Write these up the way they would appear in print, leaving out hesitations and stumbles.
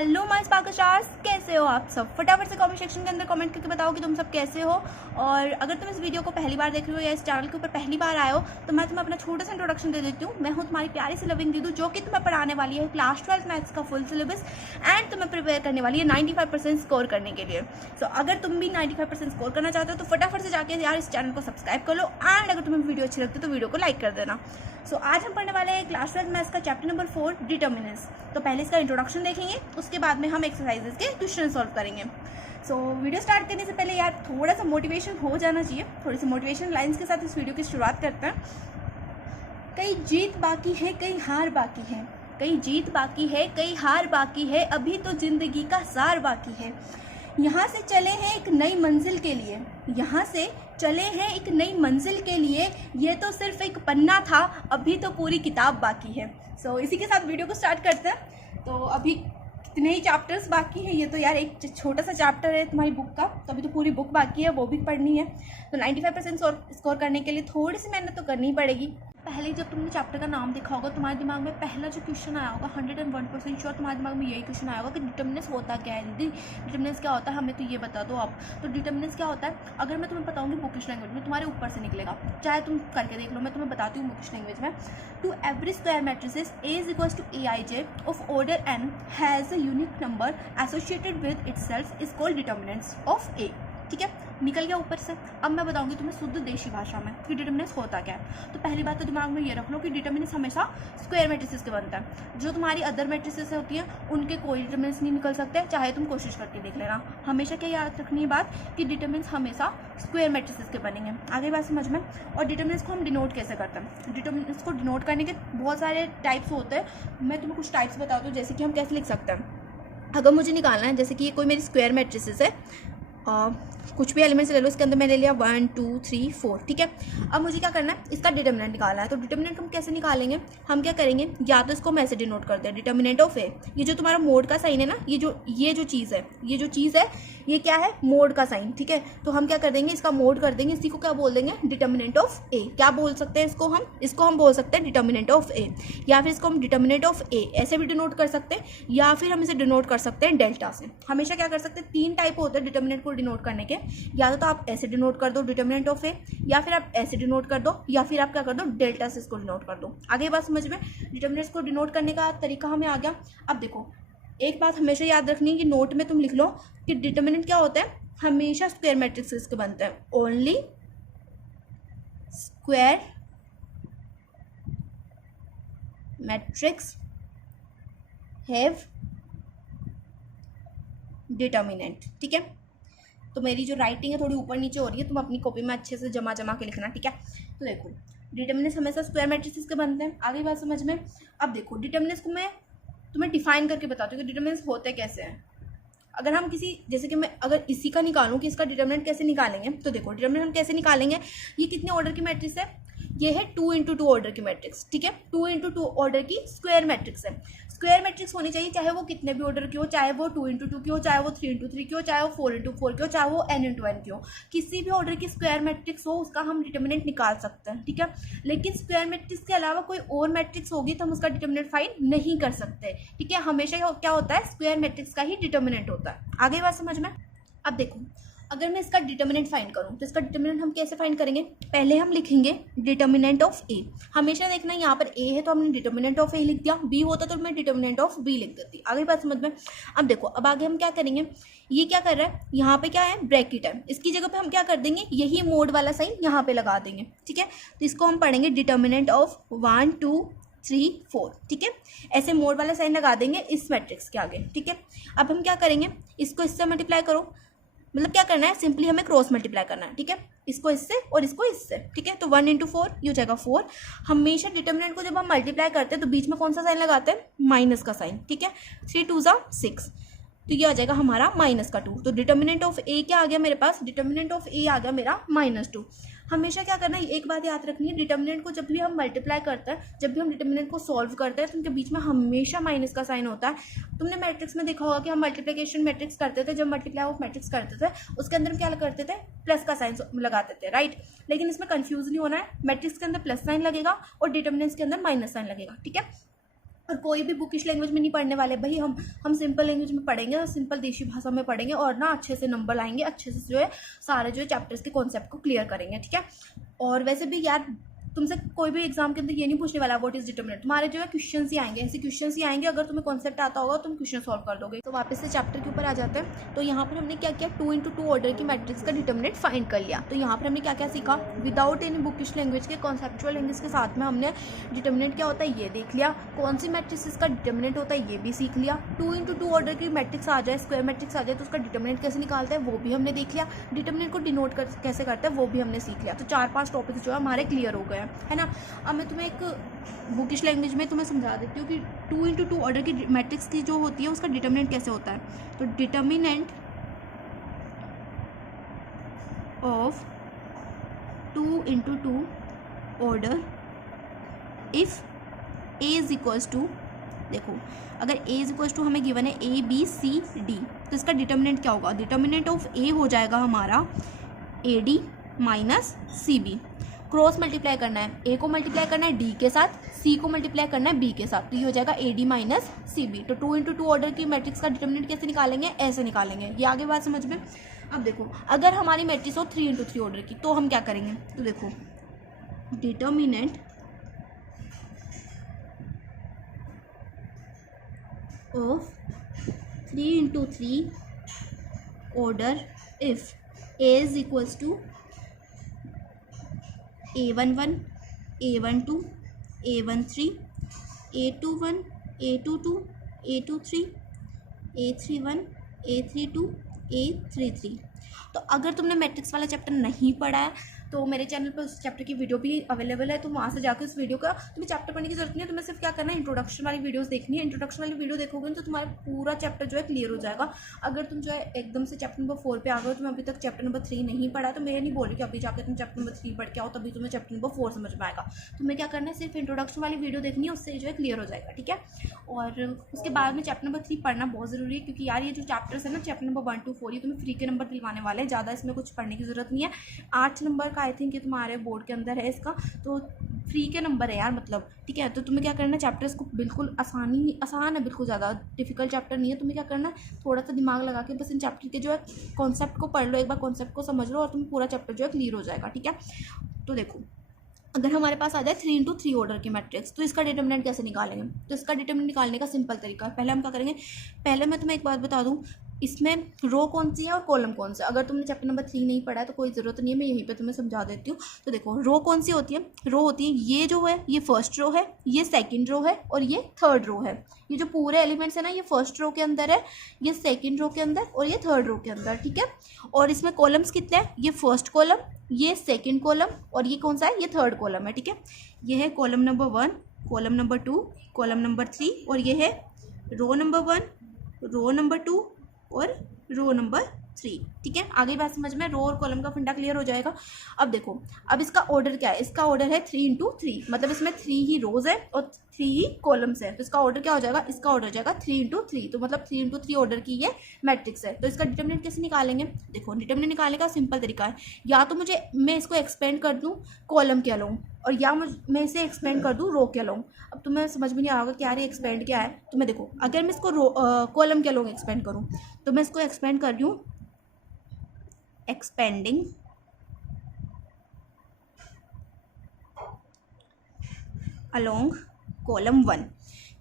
Hello my sparkle stars, कैसे हो आप सब। फटाफट से कमेंट सेक्शन के अंदर कमेंट करके बताओ कि तुम सब कैसे हो। और अगर तुम इस वीडियो को पहली बार देख रहे हो या इस चैनल के ऊपर पहली बार आए हो तो मैं तुम्हें अपना छोटा सा इंट्रोडक्शन दे देती हूँ। मैं हूँ तुम्हारी प्यारी सी लविंग दीदू, जो कि तुम्हें पढ़ाने वाली है क्लास 12 मैथ्स का फुल सिलेबस एंड तुम्हें प्रिपेयर करने वाली है 95% स्कोर करने के लिए। सो अगर तुम भी 95% स्कोर करना चाहते हो तो फटाफट से जाके यार इस चैनल को सब्सक्राइब कर लो एंड अगर तुम्हें वीडियो अच्छी लगती है तो वीडियो को लाइक कर देना। सो आज हम पढ़ने वाले हैं क्लास 12 मैथ्स का चैप्टर नंबर 4 डिटर्मिनेंट्स। तो पहले इसका इंट्रोडक्शन देखेंगे, उसके बाद में हम एक्सरसाइजेस के क्वेश्चन सॉल्व करेंगे। सो वीडियो स्टार्ट करने से पहले यार थोड़ा सा मोटिवेशन हो जाना चाहिए। थोड़ी सी मोटिवेशन लाइंस के साथ इस वीडियो की शुरुआत करते हैं। कई जीत बाकी है, कई हार बाकी है, कई जीत बाकी है, कई हार बाकी है, अभी तो जिंदगी का सार बाकी है। यहाँ से चले हैं एक नई मंजिल के लिए, यहाँ से चले हैं एक नई मंजिल के लिए, ये तो सिर्फ एक पन्ना था, अभी तो पूरी किताब बाकी है। सो इसी के साथ वीडियो को स्टार्ट करते हैं। तो अभी कितने ही चैप्टर्स बाकी हैं, ये तो यार एक छोटा सा चैप्टर है तुम्हारी बुक का, तो अभी तो पूरी बुक बाकी है, वो भी पढ़नी है। तो 95% स्कोर करने के लिए थोड़ी सी मेहनत तो करनी पड़ेगी। पहले जब तुमने चैप्टर का नाम देखा होगा तुम्हारे दिमाग में पहला जो क्वेश्चन आया होगा 101% श्योर तुम्हारे दिमाग में यही क्वेश्चन आया होगा कि डिटर्मिनेंस होता क्या है। दीदी डिटर्मिनेंस क्या होता है, हमें तो ये बता दो आप। तो डिटर्मिनेंस क्या होता है अगर मैं तुम्हें बताऊंगी बुकिश लैंग्वेज में, तुम्हारे ऊपर से निकलेगा, चाहे तुम करके देख लो। मैं तुम्हें बताती हूँ बुकिश लैंग्वेज में। To every square matrices A is equals to Aij of order n has a unique number associated with itself is called determinants of A। ठीक है, निकल गया ऊपर से। अब मैं बताऊंगी तुम्हें शुद्ध देशी भाषा में कि डिटर्मिनेंस होता क्या है। तो पहली बात तो दिमाग में ये रख लो कि डिटर्मिनेंस हमेशा स्क्वायर मैट्रिसेस के बनता है। जो तुम्हारी अदर मैट्रिसेस होती हैं उनके कोई डिटर्मिनेंस नहीं निकल सकते, चाहे तुम कोशिश करके देख लेना। हमेशा क्या याद रखनी है बात कि डिटर्मिनेंस हमेशा स्क्वायर मैट्रिसेस के बनेंगे। आगे बात समझ में। और डिटर्मिनेंस को हम डिनोट कैसे करते हैं, डिटर्मिनेंस को डिनोट करने के बहुत सारे टाइप्स होते हैं। मैं तुम्हें कुछ टाइप्स बताती हूँ, जैसे कि हम कैसे लिख सकते हैं। अगर मुझे निकालना है, जैसे कि ये कोई मेरी स्क्वायर मैट्रिसेस है, कुछ भी एलिमेंट्स ले लो, इसके अंदर मैंने लिया 1 2 3 4। ठीक है, अब मुझे क्या करना है, इसका डिटर्मिनेंट निकालना है। तो डिटर्मिनेंट हम कैसे निकालेंगे, हम क्या करेंगे, या तो इसको हम ऐसे डिनोट करते हैं डिटर्मिनेंट ऑफ ए। ये जो तुम्हारा मोड का साइन है ना, ये जो चीज़ है ये क्या है, मोड का साइन। ठीक है, तो हम क्या कर देंगे, इसका मोड कर देंगे, इसी को क्या बोल देंगे, डिटर्मिनेंट ऑफ ए। क्या बोल सकते हैं इसको हम बोल सकते हैं डिटर्मिनेंट ऑफ ए, या फिर इसको हम डिटर्मिनेंट ऑफ ए ऐसे भी डिनोट कर सकते हैं, या फिर हम इसे डिनोट कर सकते हैं डेल्टा से। हमेशा क्या कर सकते हैं, 3 टाइप होते हैं डिटर्मिनेंट को डिनोट करने के। या तो आप ऐसे डिनोट कर दो डिटर्मिनेंट ऑफ ए, या फिर आप ऐसे डिनोट कर दो, या फिर आप क्या कर दो, डेल्टा से इसको डिनोट कर दो। आगे बात समझ में। डिटर्मिनेंट्स को डिनोट करने का तरीका हमें आ गया। अब देखो एक बात हमेशा याद रखनी है कि नोट में तुम लिख लो कि डिटर्मिनेंट क्या होता है, हमेशा स्क्वायर मैट्रिक्स के बनते हैं। Only square matrix have determinant. ठीक है, तो मेरी जो राइटिंग है थोड़ी ऊपर नीचे हो रही है, तुम अपनी कॉपी में अच्छे से जमा के लिखना। ठीक है, तो देखो डिटर्मिनेंट्स हमेशा स्क्वायर मैट्रिसेस के बनते हैं। आगे बात समझ में। अब देखो डिटर्मिनेंट्स को मैं तुम्हें डिफाइन करके बताती हूँ कि डिटर्मिनेंट्स होते कैसे हैं। अगर हम किसी, जैसे कि मैं अगर इसी का निकालूं कि इसका डिटर्मिनेंट कैसे निकालेंगे, तो देखो डिटर्मिनेंट हम कैसे निकालेंगे। ये कितने ऑर्डर की मैट्रिक्स है, ये है 2 × 2 ऑर्डर की मैट्रिक्स। ठीक है, 2 × 2 ऑर्डर की स्क्वायर मैट्रिक्स है। स्क्वायर मैट्रिक्स होनी चाहिए, चाहे वो कितने भी ऑर्डर की हो, चाहे वो 2 × 2 की हो, चाहे वो 3 × 3 की हो, चाहे वो 4 × 4 की हो, चाहे वो n × n की हो। किसी भी ऑर्डर की स्क्वायर मैट्रिक्स हो उसका हम डिटर्मिनेंट निकाल सकते हैं। ठीक है, लेकिन स्क्वायर मैट्रिक्स के अलावा कोई और मैट्रिक्स होगी तो हम उसका डिटर्मिनेंट फाइंड नहीं कर सकते। ठीक है, हमेशा क्या होता है, स्क्वायर मैट्रिक्स का ही डिटर्मिनेंट होता है। आगे बात समझ में। अब देखो अगर मैं इसका डिटर्मिनेंट फाइंड करूं तो इसका डिटर्मिनेंट हम कैसे फाइंड करेंगे, पहले हम लिखेंगे डिटर्मिनेंट ऑफ ए। हमेशा देखना यहाँ पर ए है तो हमने डिटर्मिनेंट ऑफ ए लिख दिया, बी होता तो मैं डिटर्मिनेंट ऑफ बी लिख देती। आगे बात समझ में। अब देखो अब आगे हम क्या करेंगे, ये क्या कर रहा है, यहाँ पे क्या है, ब्रैकेट है, इसकी जगह पे हम क्या कर देंगे, यही मोड वाला साइन यहाँ पे लगा देंगे। ठीक है, तो इसको हम पढ़ेंगे डिटर्मिनेंट ऑफ 1 2 3 4। ठीक है, ऐसे मोड वाला साइन लगा देंगे इस मैट्रिक्स के आगे। ठीक है, अब हम क्या करेंगे, इसको इससे मल्टीप्लाई करो, मतलब क्या करना है, सिंपली हमें क्रॉस मल्टीप्लाई करना है। ठीक है, इसको इससे और इसको इससे। ठीक है, तो 1 × 4 ये हो जाएगा 4। हमेशा डिटर्मिनेंट को जब हम मल्टीप्लाई करते हैं तो बीच में कौन सा साइन लगाते हैं, माइनस का साइन। ठीक है, 3 2 6, तो ये आ जाएगा हमारा -2। तो डिटर्मिनेंट ऑफ ए क्या आ गया मेरे पास, डिटर्मिनेंट ऑफ ए आ गया मेरा -2। हमेशा क्या करना है, एक बात याद रखनी है, डिटर्मिनेंट को जब भी हम मल्टीप्लाई करते हैं, जब भी हम डिटर्मिनेंट को सॉल्व करते हैं तो उनके बीच में हमेशा माइनस का साइन होता है। तुमने मैट्रिक्स में देखा होगा कि हम मल्टीप्लिकेशन मैट्रिक्स करते थे, जब मल्टीप्लाई ऑफ मैट्रिक्स करते थे उसके अंदर क्या करते थे, प्लस का साइन लगाते थे, राइट। लेकिन इसमें कंफ्यूज नहीं होना है, मैट्रिक्स के अंदर प्लस साइन लगेगा और डिटर्मिनेंट्स के अंदर माइनस साइन लगेगा। ठीक है, और कोई भी बुकिश लैंग्वेज में नहीं पढ़ने वाले भाई, हम सिंपल लैंग्वेज में पढ़ेंगे, सिंपल देशी भाषा में पढ़ेंगे और ना अच्छे से नंबर लाएंगे, अच्छे से जो है सारे जो है चैप्टर्स के कॉन्सेप्ट को क्लियर करेंगे, ठीक है। और वैसे भी यार तुमसे कोई भी एग्जाम के अंदर ये नहीं पूछने वाला व्हाट इज डिटरमिनेंट, तुम्हारे जो है क्वेश्चन ही आएंगे, ऐसे क्वेश्चन ही आएंगे, अगर तुम्हें कॉन्सेप्ट आता होगा तुम क्वेश्चन सॉल्व कर दोगे। तो वापस से चैप्टर के ऊपर आ जाते हैं। तो यहाँ पर हमने क्या किया, 2x2 ऑर्डर की मैट्रिक्स का डिटरमिनेंट फाइंड कर लिया। तो यहाँ पर हमने क्या क्या सीखा, विदाउट एनी बुकिश लैंग्वेज के कॉन्सेप्चुअल लैंग्वेज के साथ में हमने डिटरमिनेंट क्या होता है ये देख लिया, कौन सी मैट्रिक्स इसका डिटरमिनेंट होता है ये भी सीख लिया। 2x2 ऑर्डर की मैट्रिक्स आ जाए, स्क्वायर मैट्रिक्स आ जाए तो उसका डिटरमिनेंट कैसे निकालता है वो भी हमने देख लिया, डिटरमिनेंट को डिनोट कैसे करता है वो भी हमने सीख लिया। तो 4-5 टॉपिक्स जो है हमारे क्लियर हो गए है ना। अब मैं तुम्हें एक बुकिश लैंग्वेज में तुम्हें समझा देती हूँ कि 2x2 ऑर्डर की मैट्रिक्स की जो होती है उसका डिटरमिनेंट कैसे होता है। तो determinant of 2x2 order if A is equals to, देखो अगर A इज इक्वल्स टू हमें गिवन है ABCD तो इसका डिटरमिनेंट क्या होगा, डिटरमिनेंट ऑफ A हो जाएगा हमारा AD minus CB। Cross multiply करना है, A को मल्टीप्लाई करना है D के साथ, C को मल्टीप्लाई करना है B के साथ, तो ये हो जाएगा AD माइनस CB। तो 2x2 ऑर्डर की मैट्रिक्स का डिटरमिनेंट कैसे निकालेंगे, ऐसे निकालेंगे। ये आगे बात समझ में। अब देखो अगर हमारी मैट्रिक्स हो 3x3 ऑर्डर की तो हम क्या करेंगे, तो देखो determinant of 3x3 order if A is equals to A11, A12, A13, A21, A22, A23, A31, A32, A33। तो अगर तुमने मैट्रिक्स वाला चैप्टर नहीं पढ़ा है तो मेरे चैनल पर उस चैप्टर की वीडियो भी अवेलेबल है, तो वहाँ से जाकर उस वीडियो का तुम्हें चैप्टर पढ़ने की जरूरत नहीं है, तुम्हें सिर्फ क्या करना है इंट्रोडक्शन वाली वीडियोस देखनी है। इंट्रोडक्शन वाली वीडियो देखोगे तो तुम्हारा पूरा चैप्टर जो है क्लियर हो जाएगा। अगर तुम जो है एकदम से चैप्टर नंबर 4 पे आ गए, तुम्हें अभी तक चैप्टर नंबर 3 नहीं पढ़ा, तो मैं नहीं बोल रही कि अभी जाकर तुम चैप्टर नंबर 3 पढ़ के आओ तभी तुम्हें चैप्टर नंबर 4 समझ में आएगा। तुम्हें क्या करना है, सिर्फ इंट्रोडक्शन वाली वीडियो देखनी है, उससे जो है क्लियर हो जाएगा, ठीक है। और उसके बाद में चैप्टर नंबर 3 पढ़ना बहुत ज़रूरी है, क्योंकि यार ये जो चैप्टर्स है ना चैप्टर नंबर 1 to 4 ये तुम्हें फ्री के नंबर दिलवाने वाले हैं, ज़्यादा इसमें कुछ पढ़ने की जरूरत नहीं है। 8 नंबर का आई थिंक ये तुम्हारे बोर्ड के अंदर है इसका, तो फ्री के नंबर है यार मतलब, ठीक है। तो तुम्हें क्या करना है, चैप्टर्स को बिल्कुल आसान है, बिल्कुल ज़्यादा डिफिकल्ट चैप्टर नहीं है। तुम्हें क्या करना है, थोड़ा सा दिमाग लगा के बस इन चैप्टर के जो है कॉन्सेप्ट को पढ़ लो, एक बार कॉन्सेप्ट को समझ लो और तुम्हें पूरा चैप्टर जो है क्लियर हो जाएगा, ठीक है। तो देखो अगर हमारे पास आ जाए 3x3 ऑर्डर की मैट्रिक्स तो इसका डिटरमिनेंट कैसे निकालेंगे। तो इसका डिटरमिनेंट निकालने का सिंपल तरीका है, पहले हम क्या करेंगे, पहले मैं तुम्हें एक बात बता दूं, इसमें रो कौन सी है और कॉलम कौन सा। अगर तुमने चैप्टर नंबर 3 नहीं पढ़ा है तो कोई ज़रूरत नहीं है, मैं यहीं पे तुम्हें समझा देती हूँ। तो देखो रो कौन सी होती है, रो होती है ये जो है ये फर्स्ट रो है, ये सेकंड रो है और ये थर्ड रो है। ये जो पूरे एलिमेंट्स है ना ये फर्स्ट रो के अंदर है, ये सेकंड रो के अंदर और ये थर्ड रो के अंदर, ठीक है। और इसमें कॉलम्स कितने हैं, ये फर्स्ट कॉलम, ये सेकेंड कॉलम और ये कौन सा है, ये थर्ड कॉलम है, ठीक है। ये है column number 1, column number 2, column number 3 और ये है रो नंबर 1, रो नंबर 2 और रो नंबर 3, ठीक है। आगे बात समझ में, रो और कॉलम का फंडा क्लियर हो जाएगा। अब देखो अब इसका ऑर्डर क्या है, इसका ऑर्डर है 3x3, मतलब इसमें 3 ही रोज है और 3 ही कॉलम्स है, तो इसका ऑर्डर क्या हो जाएगा, इसका ऑर्डर हो जाएगा 3x3, तो मतलब 3x3 ऑर्डर की ये मैट्रिक्स है। तो इसका डिटरमिनेंट कैसे निकालेंगे, देखो डिटरमिनेंट निकालने का सिंपल तरीका है, या तो मैं इसको एक्सपेंड कर दूँ कॉलम के अलोंग और या मैं इसे एक्सपेंड कर दूँ रो के अलोंग। अब तुम्हें समझ में नहीं आएगा कि यार ये एक्सपेंड क्या है, तो मैं देखो अगर मैं इसको कॉलम के अलोंग एक्सपेंड करूँ तो मैं इसको एक्सपेंड कर रही हूँ एक्सपेंडिंग अलोंग कॉलम 1,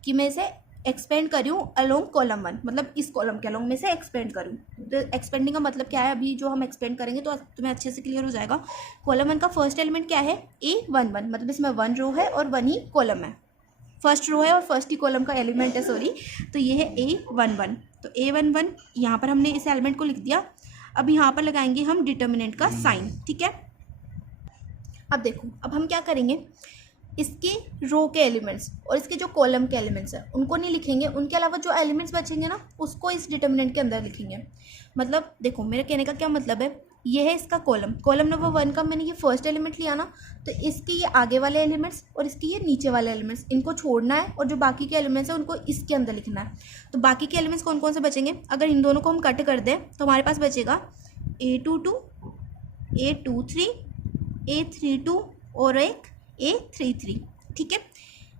कि मैं इसे एक्सपेंड कर रही हूँ अलोंग कॉलम 1, मतलब इस कॉलम के अलोंग में से एक्सपेंड करूँ। तो एक्सपेंडिंग का मतलब क्या है, अभी जो हम एक्सपेंड करेंगे तो तुम्हें अच्छे से क्लियर हो जाएगा। कॉलम 1 का फर्स्ट एलिमेंट क्या है, A11, मतलब इसमें 1 रो है और 1 ही कॉलम है, फर्स्ट रो है और फर्स्ट ही कॉलम का एलिमेंट है, सॉरी। तो ये है A11, तो A11 यहाँ पर हमने इस एलिमेंट को लिख दिया। अब यहाँ पर लगाएंगे हम डिटरमिनेंट का साइन, ठीक है। अब देखो अब हम क्या करेंगे, इसके रो के एलिमेंट्स और इसके जो कॉलम के एलिमेंट्स हैं उनको नहीं लिखेंगे, उनके अलावा जो एलिमेंट्स बचेंगे ना उसको इस डिटरमिनेंट के अंदर लिखेंगे। मतलब देखो मेरे कहने का क्या मतलब है, ये है इसका कॉलम, कॉलम नंबर 1 का मैंने ये फर्स्ट एलिमेंट लिया ना, तो इसके ये आगे वाले एलिमेंट्स और इसके ये नीचे वाले एलिमेंट्स इनको छोड़ना है और जो बाकी के एलिमेंट्स हैं उनको इसके अंदर लिखना है। तो बाकी के एलिमेंट्स कौन कौन से बचेंगे, अगर इन दोनों को हम कट कर दें तो हमारे पास बचेगा A22, A23, A32 और एक A33, ठीक है।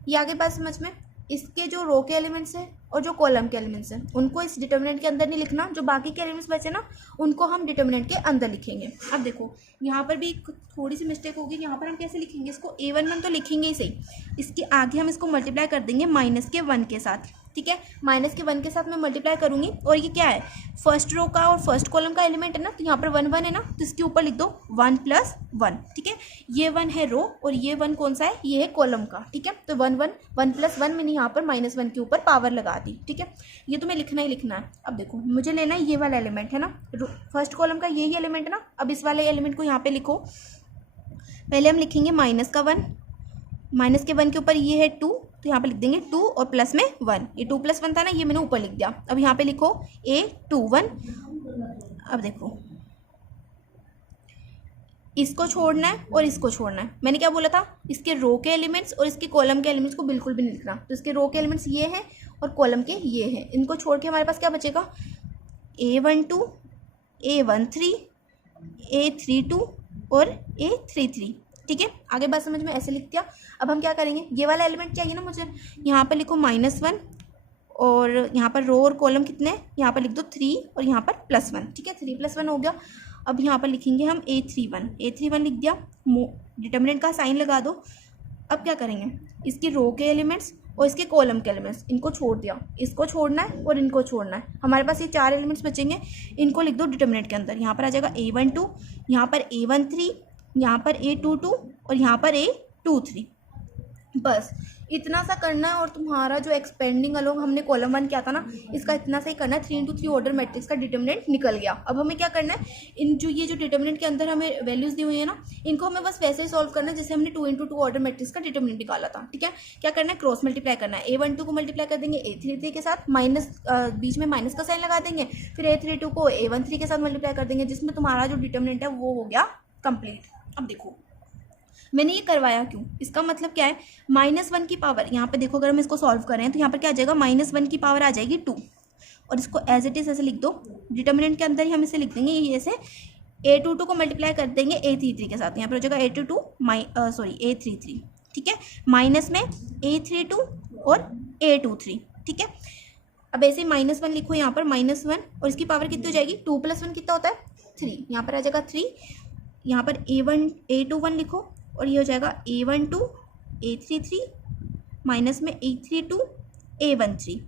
ये आगे बात समझ में। इसके जो रो के एलिमेंट्स हैं और जो कॉलम के एलिमेंट्स हैं उनको इस डिटर्मिनेंट के अंदर नहीं लिखना, जो बाकी के एलिमेंट्स बचे ना उनको हम डिटर्मिनेंट के अंदर लिखेंगे। अब देखो यहाँ पर भी थोड़ी सी मिस्टेक होगी, यहाँ पर हम कैसे लिखेंगे इसको, a11 तो लिखेंगे ही सही, इसके आगे हम इसको मल्टीप्लाई कर देंगे -1 के साथ, ठीक है। -1 के साथ मैं मल्टीप्लाई करूंगी और ये क्या है, फर्स्ट रो का और फर्स्ट कॉलम का एलिमेंट है ना, तो यहाँ पर 1 1 है ना, तो इसके ऊपर लिख दो 1 + 1, ठीक है। ये 1 है रो और ये 1 कौन सा है, ये है कॉलम का, ठीक है। तो 1 1 1 + 1 मैंने यहाँ पर -1 के ऊपर पावर लगा दी, ठीक है। ये तुम्हें लिखना ही लिखना है। अब देखो मुझे लेना है ये वाला एलिमेंट है ना, फर्स्ट कॉलम का यही एलिमेंट है ना। अब इस वाले एलिमेंट को यहाँ पे लिखो, पहले हम लिखेंगे -1, माइनस के 1 के ऊपर ये है 2, तो यहाँ पे लिख देंगे 2 और प्लस में 1, ये 2 + 1 था ना, ये मैंने ऊपर लिख दिया। अब यहाँ पे लिखो A21। अब देखो इसको छोड़ना है और इसको छोड़ना है। मैंने क्या बोला था, इसके रो के एलिमेंट्स और इसके कॉलम के एलिमेंट्स को बिल्कुल भी नहीं लिखना। तो इसके रो के एलिमेंट्स ये हैं और कॉलम के ये हैं, इनको छोड़ के हमारे पास क्या बचेगा, A12, A13, A32 और A33, ठीक है। आगे बात समझ में, ऐसे लिख दिया। अब हम क्या करेंगे, ये वाला एलिमेंट चाहिए ना मुझे, यहाँ पर लिखो -1 और यहाँ पर रो और कॉलम कितने हैं, यहाँ पर लिख दो 3 और यहाँ पर +1, ठीक है। 3 + 1 हो गया। अब यहाँ पर लिखेंगे हम A31 लिख दिया, डिटर्मिनेंट का साइन लगा दो। अब क्या करेंगे, इसकी रो के एलिमेंट्स और इसके कॉलम के एलिमेंट्स इनको छोड़ दिया, इसको छोड़ना है और इनको छोड़ना है। हमारे पास ये 4 एलिमेंट्स बचेंगे, इनको लिख दो डिटर्मिनेंट के अंदर। यहाँ पर आ जाएगा A12, यहाँ पर A13, यहाँ पर A22 और यहाँ पर A23। बस इतना सा करना है और तुम्हारा जो एक्सपेंडिंग अलोंग हमने कॉलम 1 किया था ना, इसका इतना सा ही करना है। 3 × 3 ऑर्डर मैट्रिक्स का डिटर्मिनेंट निकल गया। अब हमें क्या करना है, इन ये जो डिटर्मिनेंट के अंदर हमें वैल्यूज दी हुई है ना, इनको हमें बस वैसे ही सॉल्व करना है जैसे हमने 2 × 2 ऑर्डर मैट्रिक्स का डिटर्मिनेंट निकाला था, ठीक है। क्या करना है, क्रॉस मल्टीप्लाई करना है। A12 को मल्टीप्लाई कर देंगे A33 के साथ, बीच में माइनस का साइन लगा देंगे, फिर A32 को A13 के साथ मल्टीप्लाई कर देंगे, जिसमें तुम्हारा जो डिटर्मिनेंट है वो हो गया कंप्लीट। अब देखो मैंने ये करवाया क्यों, इसका मतलब क्या है, -1 की पावर, यहाँ पे देखो अगर हम इसको सॉल्व करें तो यहाँ पर क्या आ जाएगा, -1 की पावर आ जाएगी 2 और इसको एज इट इज़ ऐसे लिख दो। डिटर्मिनेंट के अंदर ही हम इसे लिख देंगे ये ऐसे, A22 को मल्टीप्लाई कर देंगे A33 के साथ, यहाँ पर हो जाएगा A33, ठीक है, माइनस में A32 और A23, ठीक है। अब ऐसे -1 लिखो यहाँ पर -1 और इसकी पावर कितनी हो जाएगी, 2 + 1 कितना होता है 3, यहाँ पर आ जाएगा 3, यहाँ पर A21 लिखो और ये हो जाएगा A12 A33 माइनस में A32 A13।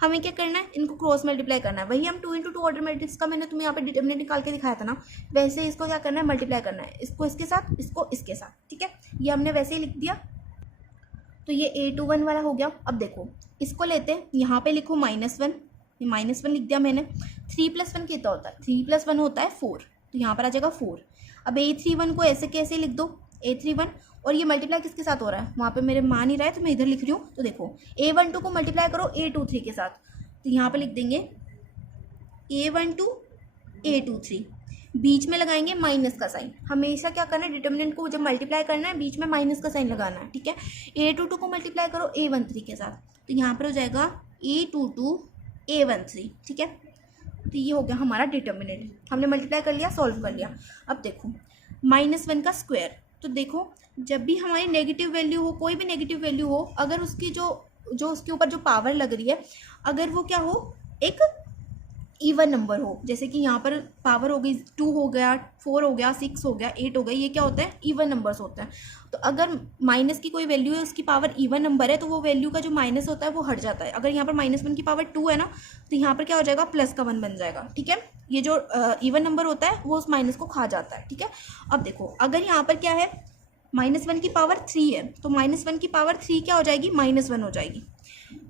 हमें क्या करना है, इनको क्रॉस मल्टीप्लाई करना है। वही हम 2 × 2 ऑर्डर मैट्रिक्स का मैंने तुम्हें यहाँ पे डिटर्मिनेंट निकाल के दिखाया था ना, वैसे इसको क्या करना है, मल्टीप्लाई करना है, इसको इसके साथ, इसको इसके साथ, ठीक है। ये हमने वैसे ही लिख दिया, तो ये A21 वाला हो गया। अब देखो इसको लेते हैं, यहाँ पे लिखो -1, ये -1 लिख दिया मैंने। 3 + 1 कितना होता है, 3 + 1 होता है 4, तो यहाँ पर आ जाएगा 4। अब A31 को ऐसे कैसे लिख दो, A31 और ये मल्टीप्लाई किसके साथ हो रहा है, वहाँ पे मेरे मान ही रहा है तो मैं इधर लिख रही हूँ। तो देखो A12 को मल्टीप्लाई करो A23 के साथ, तो यहाँ पे लिख देंगे A12 A23, बीच में लगाएंगे माइनस का साइन। हमेशा क्या करना है, डिटर्मिनेंट को जब मल्टीप्लाई करना है बीच में माइनस का साइन लगाना है, ठीक है। A22 को मल्टीप्लाई करो A13 के साथ, तो यहाँ पर हो जाएगा A22 A13, ठीक है। तो ये हो गया हमारा डिटर्मिनेंट, हमने मल्टीप्लाई कर लिया, सॉल्व कर लिया। अब देखो -1 का स्क्वायर, तो देखो जब भी हमारी नेगेटिव वैल्यू हो, कोई भी नेगेटिव वैल्यू हो, अगर उसकी जो उसके ऊपर जो पावर लग रही है, अगर वो क्या हो, एक इवन नंबर हो, जैसे कि यहाँ पर पावर हो गई 2 हो गया, 4 हो गया, 6 हो गया, 8 हो गया, ये क्या होता है, इवन नंबर्स होते हैं। तो अगर माइनस की कोई वैल्यू है, उसकी पावर इवन नंबर है, तो वो वैल्यू का जो माइनस होता है वो हट जाता है। अगर यहाँ पर -1 की पावर 2 है ना, तो यहाँ पर क्या हो जाएगा, प्लस का 1 बन जाएगा, ठीक है। ये जो इवन नंबर होता है वो उस माइनस को खा जाता है, ठीक है। अब देखो अगर यहाँ पर क्या है, -1 की पावर 3 है, तो -1 की पावर 3 क्या हो जाएगी, -1 हो जाएगी।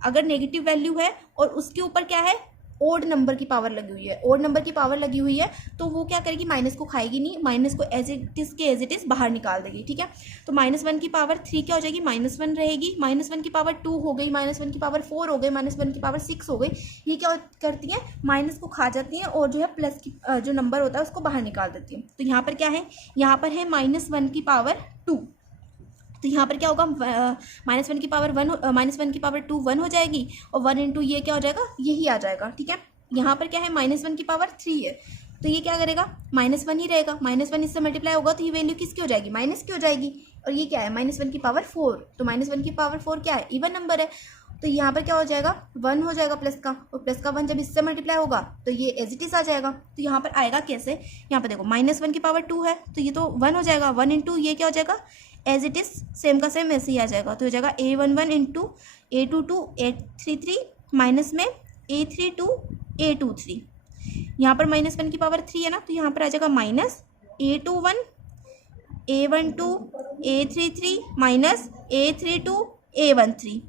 अगर नेगेटिव वैल्यू है और उसके ऊपर क्या है, ओड नंबर की पावर लगी हुई है, ओड नंबर की पावर लगी हुई है, तो वो क्या करेगी, माइनस को खाएगी नहीं, माइनस को एज इट इज बाहर निकाल देगी, ठीक है। तो -1 की पावर 3 क्या हो जाएगी, -1 रहेगी, -1 की पावर 2 हो गई, -1 की पावर 4 हो गई, -1 की पावर 6 हो गई। ये क्या करती है, माइनस को खा जाती हैं और जो है प्लस की जो नंबर होता है उसको बाहर निकाल देती है। तो यहाँ पर क्या है, यहाँ पर है -1 की पावर 2, तो यहाँ पर क्या होगा, -1 की पावर 1 की पावर 2 1 हो जाएगी, और 1 × ये क्या हो जाएगा, यही आ जाएगा, ठीक है। यहाँ पर क्या है, -1 की पावर 3 है, तो ये क्या करेगा, -1 ही रहेगा, -1 इससे मल्टीप्लाई होगा तो ये वैल्यू किसकी हो जाएगी, माइनस की हो जाएगी। और ये क्या है, -1 की पावर 4, तो -1 की पावर 4 क्या है, इवन नंबर है, तो यहाँ पर क्या हो जाएगा, 1 हो जाएगा प्लस का, और प्लस का 1 जब इससे मल्टीप्लाई होगा तो ये एज इट इज आ जाएगा। तो यहाँ पर आएगा कैसे, यहाँ पर देखो -1 की पावर 2 है तो ये तो 1 हो जाएगा, 1 इंटू ये क्या हो जाएगा एज इट इज सेम का सेम ऐसे ही आ जाएगा। तो हो जाएगा A11 into A22 A33 minus में A32 A23। यहाँ पर -1 की पावर 3 है ना, तो यहाँ पर आ जाएगा minus A21 A12 A33 minus A32 A13।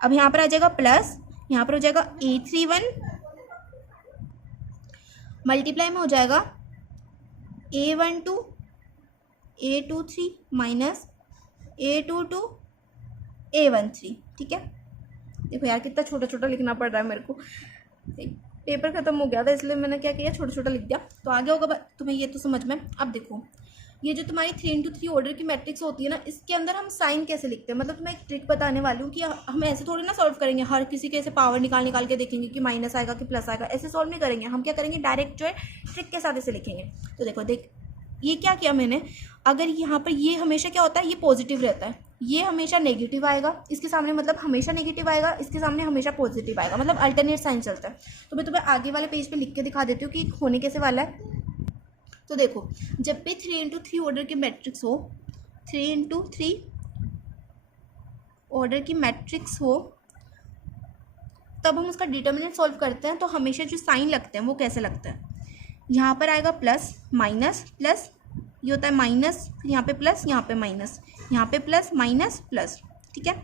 अब यहाँ पर आ जाएगा प्लस, यहाँ पर हो जाएगा A31 मल्टीप्लाई में हो जाएगा A12 A23 minus A22 A13। ठीक है, देखो यार कितना छोटा छोटा लिखना पड़ रहा है मेरे को, पेपर खत्म हो गया था इसलिए मैंने क्या किया, छोटा छोटा लिख दिया। तो आगे होगा तुम्हें ये तो समझ में। अब देखो ये जो तुम्हारी 3x3 ऑर्डर की मैट्रिक्स होती है ना, इसके अंदर हम साइन कैसे लिखते हैं, मतलब तुम्हें एक ट्रिक बताने वाली हूँ कि हम ऐसे थोड़ी ना सॉल्व करेंगे, हर किसी के ऐसे पावर निकाल के देखेंगे कि माइनस आएगा कि प्लस आएगा, ऐसे सॉल्व नहीं करेंगे। हम क्या करेंगे, डायरेक्ट जो है ट्रिक के साथ ऐसे लिखेंगे। तो देखो ये क्या किया मैंने, अगर यहाँ पर ये हमेशा क्या होता है, ये पॉजिटिव रहता है, ये हमेशा नेगेटिव आएगा इसके सामने, मतलब हमेशा नेगेटिव आएगा इसके सामने, हमेशा पॉजिटिव आएगा, मतलब अल्टरनेट साइन चलता है। तो मैं तुम्हें आगे वाले पेज पे लिख के दिखा देती हूँ कि होने कैसे वाला है। तो देखो जब भी 3x3 ऑर्डर की मैट्रिक्स हो, 3x3 ऑर्डर की मैट्रिक्स हो, तब हम उसका डिटर्मिनेंट सॉल्व करते हैं। तो हमेशा जो साइन लगते हैं वो कैसे लगता है, यहाँ पर आएगा प्लस माइनस प्लस, ये होता है माइनस, फिर यहाँ पे प्लस, यहाँ पे माइनस, यहाँ पे प्लस माइनस प्लस। ठीक है,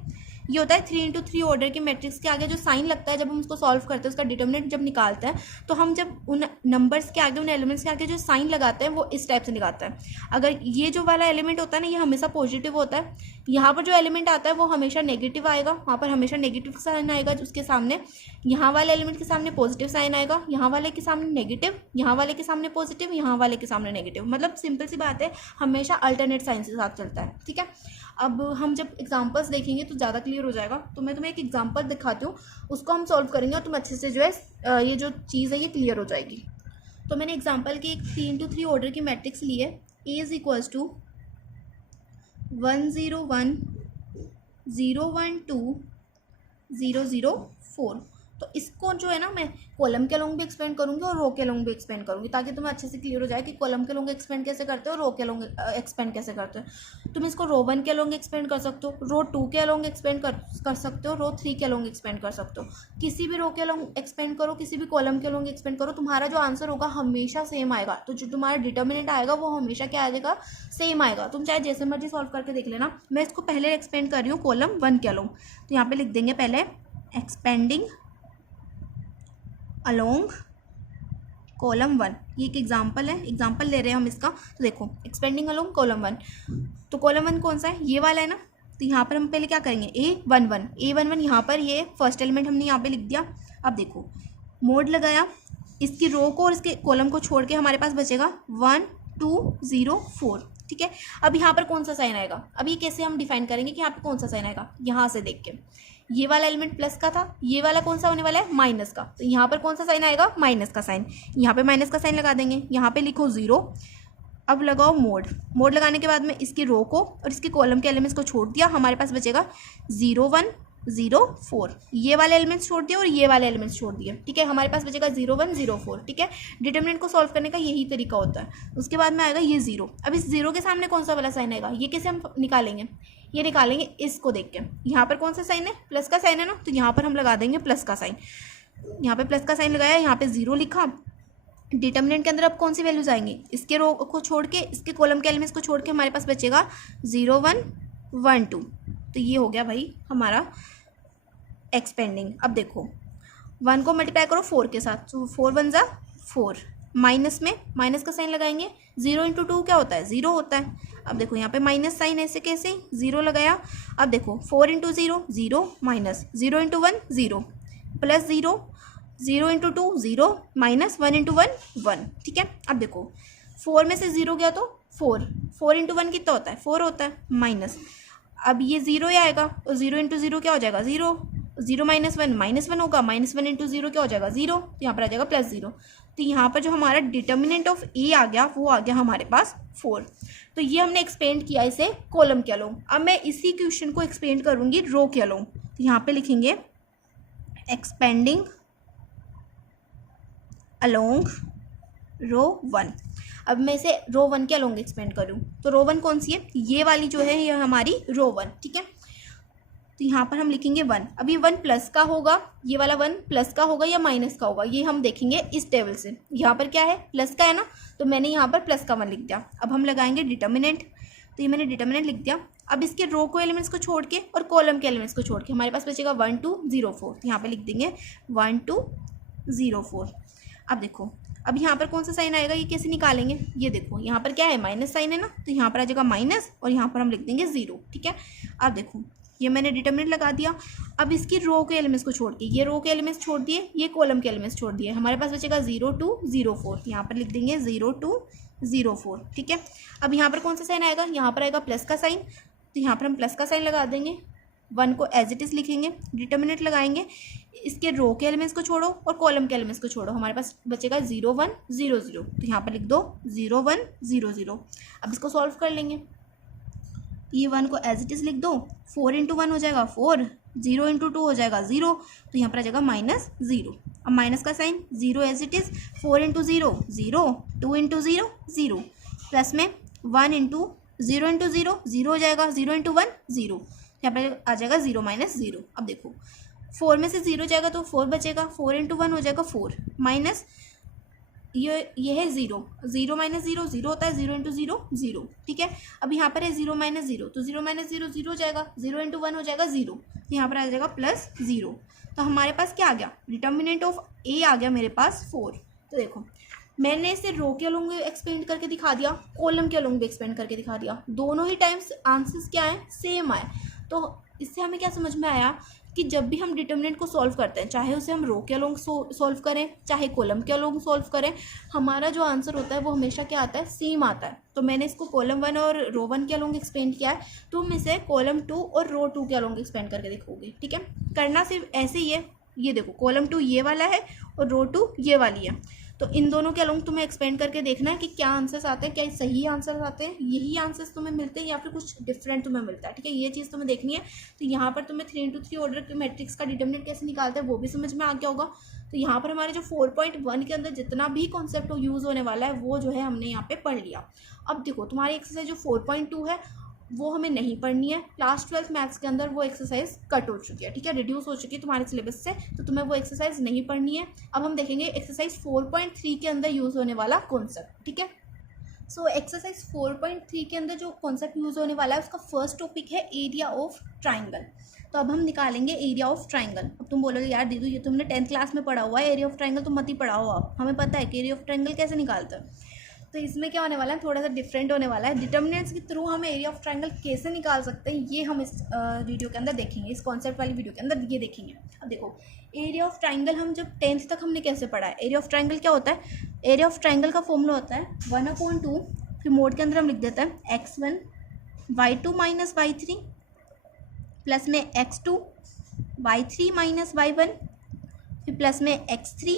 ये होता है 3x3 ऑर्डर की मैट्रिक्स के आगे जो साइन लगता है, जब हम उसको सॉल्व करते हैं, उसका डिटर्मिनेंट जब निकालते हैं, तो हम जब उन नंबर्स के आगे, उन एलिमेंट्स के आगे जो साइन लगाते हैं वो इस टाइप से लगाते हैं। अगर ये जो वाला एलिमेंट होता है ना, ये हमेशा पॉजिटिव होता है, यहाँ पर जो एलिमेंट आता है वो हमेशा नेगेटिव आएगा, वहाँ पर हमेशा नेगेटिव साइन आएगा उसके सामने, यहाँ वाले एलिमेंट के सामने पॉजिटिव साइन आएगा, यहाँ वाले के सामने नेगेटिव, यहाँ वाले के सामने पॉजिटिव, यहाँ वाले के सामने नेगेटिव, मतलब सिंपल सी बात है, हमेशा अल्टरनेट साइन के साथ चलता है। ठीक है, अब हम जब एग्जांपल्स देखेंगे तो ज़्यादा क्लियर हो जाएगा। तो मैं तुम्हें एक एग्जांपल दिखाती हूँ, उसको हम सॉल्व करेंगे और तुम अच्छे से जो है ये जो चीज़ है ये क्लियर हो जाएगी। तो मैंने एग्जांपल की एक 3x3 ऑर्डर की मैट्रिक्स ली है, A इज इक्वल्स टू 1 0 1 0 1 2 0 0 4। तो इसको जो है ना मैं कॉलम के अलोंग भी एक्सपेंड करूंगी और रो के अलोंग भी एक्सपेंड करूंगी, ताकि तुम्हें अच्छे से क्लियर हो जाए कि कॉलम के अलोंग एक्सपेंड कैसे करते हो, रो के अलोंग एक्सपेंड कैसे करते हो। तुम इसको रो 1 के अलोंग एक्सपेंड कर सकते हो, रो 2 के अलोंग एक्सपेंड कर सकते हो, रो 3 के अलोंग एक्सपेंड कर सकते हो। किसी भी रो के अलोंग एक्सपेंड करो, किसी भी कॉलम के अलोंग एक्सपेंड करो, तुम्हारा जो आंसर होगा हमेशा सेम आएगा। तो जो तुम्हारा डिटर्मिनेंट आएगा वो हमेशा क्या आ जाएगा, सेम आएगा। तुम चाहे जैसे मर्जी सॉल्व करके देख लेना। मैं इसको पहले एक्सपेंड कर रही हूँ कॉलम 1 के अलोंग, तो यहाँ पे लिख देंगे पहले एक्सपेंडिंग अलोंग कॉलम 1। ये एक एग्जाम्पल है, एग्जाम्पल ले रहे हैं हम इसका। तो देखो एक्सपेंडिंग अलोंग कॉलम 1, तो कॉलम 1 कौन सा है, ये वाला है ना। तो यहाँ पर हम पहले क्या करेंगे, A11 यहाँ पर ये फर्स्ट एलिमेंट हमने यहाँ पे लिख दिया। अब देखो मोड लगाया, इसकी रो को और इसके कॉलम को छोड़ के हमारे पास बचेगा 1 2 0 4। ठीक है, अब यहाँ पर कौन सा साइन आएगा, अब ये कैसे हम डिफाइन करेंगे कि यहाँ पर कौन सा साइन आएगा। यहाँ से देख के ये वाला एलिमेंट प्लस का था, ये वाला कौन सा होने वाला है, माइनस का। तो यहाँ पर कौन सा साइन आएगा, माइनस का साइन। यहाँ पे माइनस का साइन लगा देंगे, यहाँ पे लिखो 0। अब लगाओ मोड लगाने के बाद में इसकी रो को और इसके कॉलम के एलिमेंट्स को छोड़ दिया, हमारे पास बचेगा 0 1 0 4। ये वाले एलिमेंट्स छोड़ दिए और ये वाले एलिमेंट्स छोड़ दिए। ठीक है, हमारे पास बचेगा 0 1 0 4। ठीक है, डिटर्मिनेंट को सॉल्व करने का यही तरीका होता है। उसके बाद में आएगा ये 0। अब इस 0 के सामने कौन सा वाला साइन आएगा, ये कैसे हम निकालेंगे, ये निकालेंगे इसको देख के। यहाँ पर कौन सा साइन है, प्लस का साइन है ना, तो यहाँ पर हम लगा देंगे प्लस का साइन। यहाँ पे प्लस का साइन लगाया, यहाँ पे 0 लिखा। डिटर्मिनेंट के अंदर अब कौन सी वैल्यूज आएंगी, इसके रो को छोड़ के, इसके कॉलम के एलिमेंट्स को छोड़ के हमारे पास बचेगा 0 1 1 2। तो ये हो गया भाई हमारा एक्सपेंडिंग। अब देखो 1 को मल्टीप्लाई करो 4 के साथ, तो 4 1 जा 4, माइनस में माइनस का साइन लगाएंगे। 0 × 2 क्या होता है, 0 होता है। अब देखो यहाँ पे माइनस साइन ऐसे कैसे, 0 लगाया। अब देखो 4 × 0 0 माइनस, 0 × 1 0 प्लस 0, 0 × 2 0 माइनस, 1 × 1 1। ठीक है, अब देखो 4 में से 0 गया तो 4 × 1 कितना होता है, 4 होता है, माइनस। अब ये 0 ही आएगा, और 0 × 0 क्या हो जाएगा, 0 0 माइनस 1 होगा, -1 × 0 क्या हो जाएगा, 0। तो यहाँ पर आ जाएगा +0। तो यहाँ पर जो हमारा डिटर्मिनेंट ऑफ ए आ गया वो आ गया हमारे पास 4। तो ये हमने एक्सपेंड किया इसे कॉलम के अलोंग। अब मैं इसी क्वेश्चन को एक्सपेंड करूँगी रो के अलोंग। तो यहाँ पे लिखेंगे एक्सपेंडिंग अलोंग रो 1। अब मैं इसे रो 1 के अलोंग एक्सपेंड करूँ तो रो 1 कौन सी है, ये वाली जो है, ये हमारी रो 1, ठीक है। तो यहाँ पर हम लिखेंगे 1। अब ये 1 प्लस का होगा, ये वाला 1 प्लस का होगा या माइनस का होगा, ये हम देखेंगे इस टेबल से। यहाँ पर क्या है, प्लस का है ना, तो मैंने यहाँ पर प्लस का 1 लिख दिया। अब हम लगाएंगे डिटर्मिनेंट, तो ये मैंने डिटर्मिनेंट लिख दिया। अब इसके रो को एलिमेंट्स को छोड़ के और कॉलम के एलिमेंट्स को छोड़ के हमारे पास बचेगा 1 2 0 4। तो यहाँ पर लिख देंगे 1 2 0 4। अब देखो, अब यहाँ पर कौन सा साइन आएगा, ये कैसे निकालेंगे, ये देखो यहाँ पर क्या है, माइनस साइन है ना, तो यहाँ पर आ जाएगा माइनस और यहाँ पर हम लिख देंगे 0, ठीक है। अब देखो ये मैंने डिटर्मिनेंट लगा दिया। अब इसकी रो के एलिमेंट्स को छोड़ के, ये रो के एलिमेंट्स छोड़ दिए, ये कॉलम के एलिमेंट्स छोड़ दिए, हमारे पास बचेगा 0 2 0 4। यहाँ पर लिख देंगे 0 2 0 4, ठीक है। अब यहाँ पर कौन सा साइन आएगा, यहाँ पर आएगा प्लस का साइन, तो यहाँ पर हम प्लस का साइन लगा देंगे। 1 को एज इट इज़ लिखेंगे, डिटर्मिनेंट लगाएंगे, इसके रो के एलिमेंट्स को छोड़ो और कॉलम के एलिमेंट्स को छोड़ो, हमारे पास बचेगा 0 1 0 0। तो यहाँ पर लिख दो 0 1 0 0। अब इसको सॉल्व कर लेंगे, ये 1 को एज इट इज़ लिख दो, 4 इंटू 1 हो जाएगा 4, 0 इंटू 2 हो जाएगा 0, तो यहाँ पर आ जाएगा -0। अब माइनस का sign, 0 as it is, 4 into 0 0, 2 into 0 0, plus में 1 इंटू 0 इंटू 0 0 हो जाएगा, 0 इंटू 1 0, यहाँ पर आ जाएगा 0 -0। अब देखो 4 में से 0 जाएगा तो 4 बचेगा, 4 इंटू 1 हो जाएगा 4, माइनस ये है 0, 0 -0 0 होता है, 0 इंटू 0 0, ठीक है। अब यहाँ पर है 0 -0, तो 0 -0 0 हो जाएगा, 0 इंटू 1 हो जाएगा 0, तो यहाँ पर आ जाएगा +0। तो हमारे पास क्या आ गया, डिटर्मिनेंट ऑफ ए आ गया मेरे पास 4। तो देखो मैंने इसे रो के अलोंग एक्सपेंड करके दिखा दिया, कॉलम के अलोंग भी एक्सपेंड करके दिखा दिया, दोनों ही टाइम्स आंसर्स क्या है, सेम आए। तो इससे हमें क्या समझ में आया कि जब भी हम डिटर्मिनेंट को सॉल्व करते हैं, चाहे उसे हम रो के अलोंग सॉल्व करें चाहे कॉलम के अलोंग सॉल्व करें, हमारा जो आंसर होता है वो हमेशा क्या आता है, सेम आता है। तो मैंने इसको कॉलम 1 और रो 1 के अलोंग एक्सपेंड किया है, तुम इसे कॉलम 2 और रो 2 के अलोंग एक्सपेंड करके देखोगे, ठीक है। करना सिर्फ ऐसे ही है, ये देखो कॉलम 2 ये वाला है और रो 2 ये वाली है, तो इन दोनों के अलोंग तुम्हें एक्सपेंड करके देखना है कि क्या आंसर्स आते हैं, क्या सही आंसर्स आते हैं, यही आंसर्स तुम्हें मिलते हैं या फिर कुछ डिफरेंट तुम्हें मिलता है, ठीक है। ये चीज़ तुम्हें देखनी है। तो यहाँ पर तुम्हें 3 into 3 ऑर्डर के मैट्रिक्स का डिटर्मिनेंट कैसे निकालते हैं वो भी समझ में आ गया होगा। तो यहाँ पर हमारे जो 4.1 के अंदर जितना भी कॉन्सेप्ट यूज़ होने वाला है वो जो है हमने यहाँ पे पढ़ लिया। अब देखो तुम्हारी एक्सरसाइज जो 4.2 है वो हमें नहीं पढ़नी है, क्लास 12 मैथ्स के अंदर वो एक्सरसाइज कट हो चुकी है, ठीक है, रिड्यूस हो चुकी है तुम्हारे सिलेबस से, तो तुम्हें वो एक्सरसाइज नहीं पढ़नी है। अब हम देखेंगे एक्सरसाइज 4.3 के अंदर यूज़ होने वाला कॉन्सेप्ट, ठीक है। सो एक्सरसाइज 4.3 के अंदर जो कॉन्सेप्ट यूज़ होने वाला है उसका फर्स्ट टॉपिक है एरिया ऑफ ट्राइंगल। तो अब हम निकालेंगे एरिया ऑफ ट्राइंगल। अब तुम बोलोगे यार दीदू ये तुमने 10th क्लास में पढ़ा हुआ है, एरिया ऑफ ट्राइंगल तो मत ही पढ़ाओ आप, हमें पता है कि एरिया ऑफ ट्राइंगल कैसे निकालते हैं। तो इसमें क्या होने वाला है, थोड़ा सा डिफरेंट होने वाला है। डिटर्मिनेंट्स के थ्रू हम एरिया ऑफ ट्राइंगल कैसे निकाल सकते हैं ये हम इस वीडियो के अंदर देखेंगे, इस कॉन्सेप्ट वाली वीडियो के अंदर ये देखेंगे। अब देखो एरिया ऑफ ट्राइंगल हम जब 10th तक हमने कैसे पढ़ा है, एरिया ऑफ ट्राइंगल क्या होता है, एरिया ऑफ ट्राइंगल का फॉर्मूला होता है 1/2, फिर मोड के अंदर हम लिख देते हैं x1 y2 - y3 प्लस में x2 y3 - y1, फिर प्लस में x3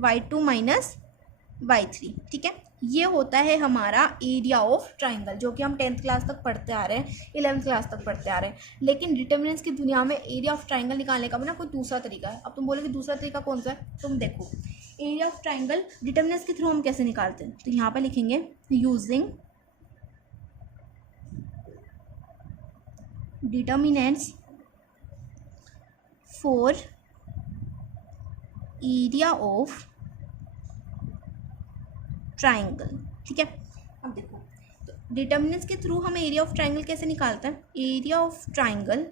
y2 - y3, ठीक है। ये होता है हमारा एरिया ऑफ ट्राइंगल जो कि हम 10th क्लास तक पढ़ते आ रहे हैं, 11th क्लास तक पढ़ते आ रहे हैं। लेकिन डिटर्मिनेंट्स की दुनिया में एरिया ऑफ ट्राइंगल निकालने का भी ना कोई दूसरा तरीका है। अब तुम बोलोगे दूसरा तरीका कौन सा है, तुम देखो एरिया ऑफ ट्राइंगल डिटर्मिनेंट्स के थ्रू हम कैसे निकालते हैं। तो यहाँ पर लिखेंगे using determinants for area of triangle, ठीक है। अब देखो तो डिटर्मिनेंट्स के थ्रू हम एरिया ऑफ ट्राइंगल कैसे निकालते हैं, एरिया ऑफ ट्राइंगल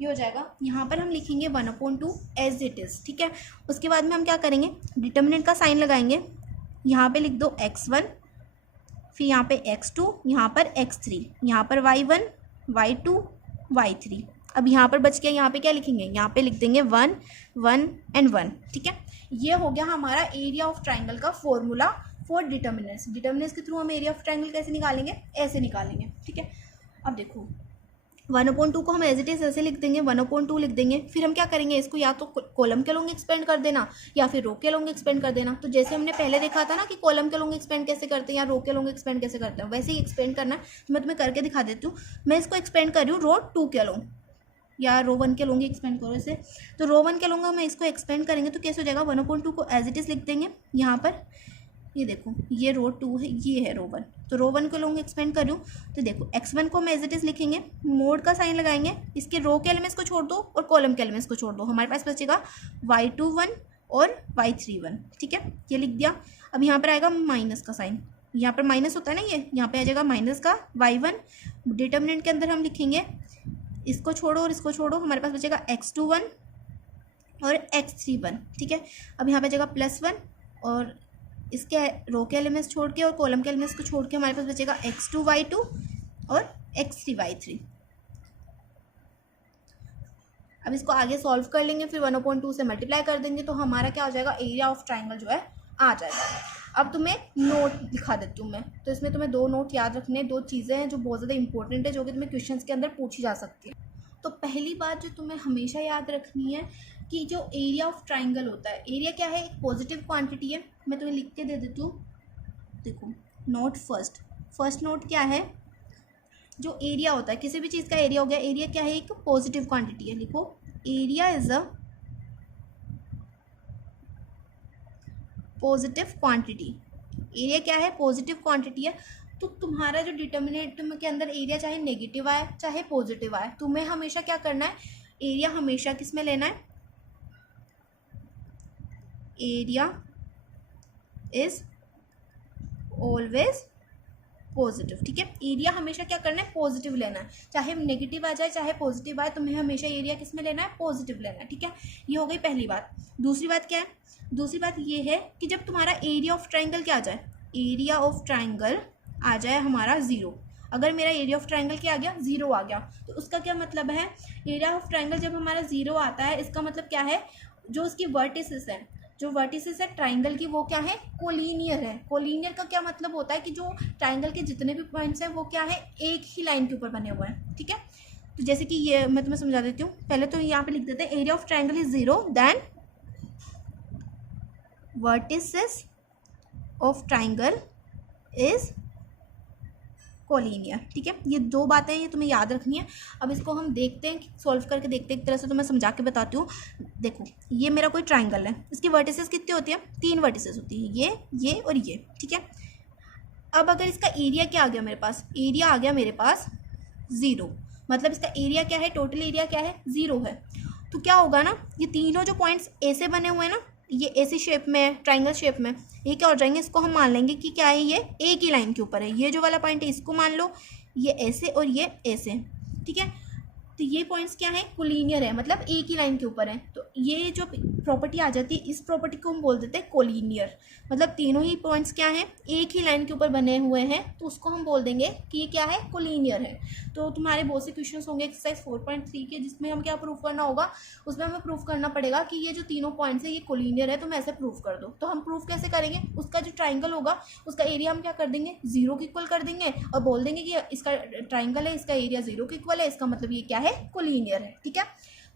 ये हो जाएगा, यहाँ पर हम लिखेंगे 1/2 एज इट इज़, ठीक है। उसके बाद में हम क्या करेंगे, डिटर्मिनेंट का साइन लगाएंगे, यहाँ पे लिख दो x1, फिर यहाँ पे x2, यहाँ पर x3, यहाँ पर y1 y2 y3। अब यहाँ पर बच गया, यहाँ पे क्या लिखेंगे, यहाँ पे लिख देंगे 1 1 एंड 1, ठीक है। ये हो गया हमारा एरिया ऑफ ट्राइंगल का फॉर्मूला फॉर डिटर्मिनेंट्स। डिटर्मिनेंट्स के थ्रू हम एरिया ऑफ ट्राइंगल कैसे निकालेंगे, ऐसे निकालेंगे, ठीक है। अब देखो 1/2 को हम एज इट इज़ ऐसे लिख देंगे, 1/2 लिख देंगे। फिर हम क्या करेंगे, इसको या तो कॉलम के लॉन्ग एक्सपेंड कर देना या फिर रो के लॉन्ग एक्सपेंड कर देना। तो जैसे हमने पहले देखा था ना कि कॉलम के लॉन्ग एक्सपेंड कैसे करते हैं या रो के लॉन्ग एक्सपेंड कैसे करते हैं, वैसे ही एक्सपेंड करना है। तो मैं तुम्हें करके दिखा देती हूँ। मैं इसको एक्सपेंड कर रही हूँ रो 2 के लॉन्ग, या रो 1 के लॉन्ग एक्सपेंड करो इसे। तो रो 1 के लॉन्ग हम इसको एक्सपेंड करेंगे तो कैसे हो जाएगा, 1/2 को एज इट इज़ लिख देंगे यहाँ पर। ये देखो, ये रो 2 है, ये है रो 1। तो रो 1 को लॉन्ग एक्सपेंड कर रही हूँ तो देखो x1 को हम एज इट इज़ लिखेंगे, मोड का साइन लगाएंगे, इसके रो के एलिमेंट्स को छोड़ दो और कॉलम के एलिमेंट्स को छोड़ दो। हमारे पास बचेगा y21 और y31। ठीक है, ये लिख दिया। अब यहाँ पर आएगा माइनस का साइन, यहाँ पर माइनस होता है ना, ये यहाँ पे आ जाएगा माइनस का y1। डिटर्मिनेंट के अंदर हम लिखेंगे, इसको छोड़ो और इसको छोड़ो, हमारे पास बचेगा x21 और x31। ठीक है, अब यहाँ पे जाएगा +1 और इसके रो के एलिमेंट्स छोड़ के और कॉलम के एलिमेंट्स को छोड़ के हमारे पास बचेगा x2 y2 और x3 y3। अब इसको आगे सॉल्व कर लेंगे, फिर 1/2 से मल्टीप्लाई कर देंगे तो हमारा क्या हो जाएगा, एरिया ऑफ ट्राइंगल जो है आ जाएगा। अब तुम्हें नोट दिखा देती हूँ मैं। तो इसमें तुम्हें 2 नोट याद रखने, 2 चीज़ें हैं जो बहुत ज़्यादा इंपॉर्टेंट है, जो कि तुम्हें क्वेश्चंस के अंदर पूछी जा सकती है। तो पहली बात जो तुम्हें हमेशा याद रखनी है कि जो एरिया ऑफ ट्राइंगल होता है, एरिया क्या है, एक पॉजिटिव क्वांटिटी है। मैं तुम्हें लिख के दे देती हूँ, देखो नोट फर्स्ट नोट क्या है, जो एरिया होता है किसी भी चीज़ का एरिया हो गया, एरिया क्या है, एक पॉजिटिव क्वांटिटी है। लिखो, area is a positive quantity. Area क्या है, पॉजिटिव क्वांटिटी है। तो तुम्हारा जो डिटर्मिनेंट के अंदर एरिया चाहे नेगेटिव आए चाहे पॉजिटिव आए, तुम्हें हमेशा क्या करना है, एरिया हमेशा किस में लेना है, एरिया इज ऑलवेज पॉजिटिव। ठीक है, एरिया हमेशा क्या करना है, पॉजिटिव लेना है। चाहे नेगेटिव आ जाए चाहे पॉजिटिव आए, तुम्हें हमेशा एरिया किस में लेना है, पॉजिटिव लेना है। ठीक है, ये हो गई पहली बात। दूसरी बात क्या है, दूसरी बात ये है कि जब तुम्हारा एरिया ऑफ ट्राइंगल क्या आ जाए, एरिया ऑफ ट्राइंगल आ जाए हमारा 0। अगर मेरा एरिया ऑफ ट्राइंगल क्या आ गया, 0 आ गया, तो उसका क्या मतलब है, एरिया ऑफ ट्राइंगल जब हमारा 0 आता है, इसका मतलब क्या है, जो उसकी वर्टिसेस है, जो वर्टिसेस है ट्राइंगल की, वो क्या है, कोलिनियर है। कोलिनियर का क्या मतलब होता है कि जो ट्राइंगल के जितने भी पॉइंट्स हैं वो क्या है, एक ही लाइन के ऊपर बने हुए हैं। ठीक है, तो जैसे कि ये मैं तुम्हें समझा देती हूँ। पहले तो यहाँ पे लिख देते हैं, area of triangle is 0 then vertices of triangle is collinear. ठीक है, ये 2 बातें ये तुम्हें याद रखनी है। अब इसको हम देखते हैं, सॉल्व करके देखते हैं। एक तरह से तो मैं समझा के बताती हूँ। देखो, ये मेरा कोई ट्राइंगल है, इसकी वर्टिसेस कितनी होती है, 3 वर्टिसेस होती है, ये और ये। ठीक है, अब अगर इसका एरिया क्या आ गया मेरे पास, एरिया आ गया मेरे पास 0, मतलब इसका एरिया क्या है, टोटल एरिया क्या है, 0 है। तो क्या होगा ना, ये तीनों जो पॉइंट्स ऐसे बने हुए हैं ना, ये ऐसी शेप में है, ट्राइंगल शेप में, ये क्या हो जाएंगे, इसको हम मान लेंगे कि क्या है, ये एक ही लाइन के ऊपर है। ये जो वाला पॉइंट है इसको मान लो, ये ऐसे और ये ऐसे। ठीक है, तो ये पॉइंट्स क्या है, कोलिनियर है, मतलब एक ही लाइन के ऊपर है। तो ये जो प्रॉपर्टी आ जाती है, इस प्रॉपर्टी को हम बोल देते हैं कोलिनियर। मतलब तीनों ही पॉइंट्स क्या हैं, एक ही लाइन के ऊपर बने हुए हैं, तो उसको हम बोल देंगे कि ये क्या है, कोलिनियर है। तो तुम्हारे बहुत से क्वेश्चंस होंगे एक्सरसाइज 4.3 के, जिसमें हम क्या प्रूव करना होगा, उसमें हमें प्रूव करना पड़ेगा कि ये जो तीनों पॉइंट्स है ये कोलिनियर है। तो मैं ऐसे प्रूव कर दो। तो हम प्रूव कैसे करेंगे, उसका जो ट्राइंगल होगा उसका एरिया हम क्या कर देंगे, 0 के इक्वल कर देंगे और बोल देंगे कि इसका ट्राइंगल है, इसका एरिया 0 के इक्वल है, इसका मतलब ये क्या है, कोलिनियर है। ठीक है,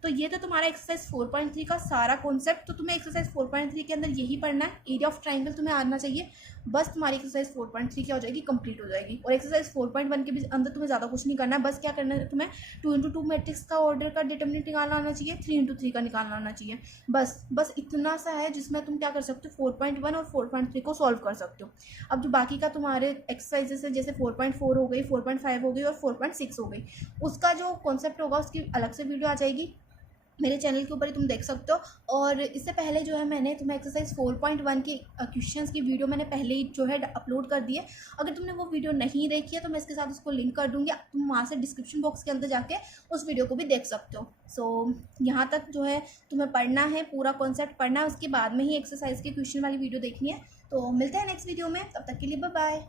तो ये तो तुम्हारा एक्सरसाइज 4.3 का सारा कॉन्सेप्ट। तो तुम्हें एक्सरसाइज 4.3 के अंदर यही पढ़ना है, एरिया ऑफ ट्राइंगल तुम्हें आना चाहिए। बस तुम्हारी एक्सरसाइज 4.3 क्या हो जाएगी, कंप्लीट हो जाएगी। और एक्सरसाइज 4.1 के भी अंदर तुम्हें ज़्यादा कुछ नहीं करना है। बस क्या करना है, तुम्हें 2x2 मैट्रिक्स का ऑर्डर का डिटर्मिनेंट निकालना आना चाहिए, 3x3 का निकालना आना चाहिए। बस इतना सा है जिसमें तुम क्या कर सकते हो, 4.1 और 4.3 को सॉल्व कर सकते हो। अब जो बाकी का तुम्हारे एक्सरसाइजेस है, जैसे 4.4 हो गई, 4.5 हो गई और 4.6 हो गई, उसका जो कॉन्सेप्ट होगा उसकी अलग से वीडियो आ जाएगी मेरे चैनल के ऊपर ही, तुम देख सकते हो। और इससे पहले जो है मैंने तुम्हें एक्सरसाइज 4.1 के क्वेश्चंस की वीडियो मैंने पहले ही जो है अपलोड कर दी है। अगर तुमने वो वीडियो नहीं देखी है तो मैं इसके साथ उसको लिंक कर दूंगी, तुम वहाँ से डिस्क्रिप्शन बॉक्स के अंदर जाके उस वीडियो को भी देख सकते हो। सो यहाँ तक जो है तुम्हें पढ़ना है, पूरा कॉन्सेप्ट पढ़ना है, उसके बाद में ही एक्सरसाइज के क्वेश्चन वाली वीडियो देखनी है। तो मिलते हैं नेक्स्ट वीडियो में, तब तक के लिए बाय बाय।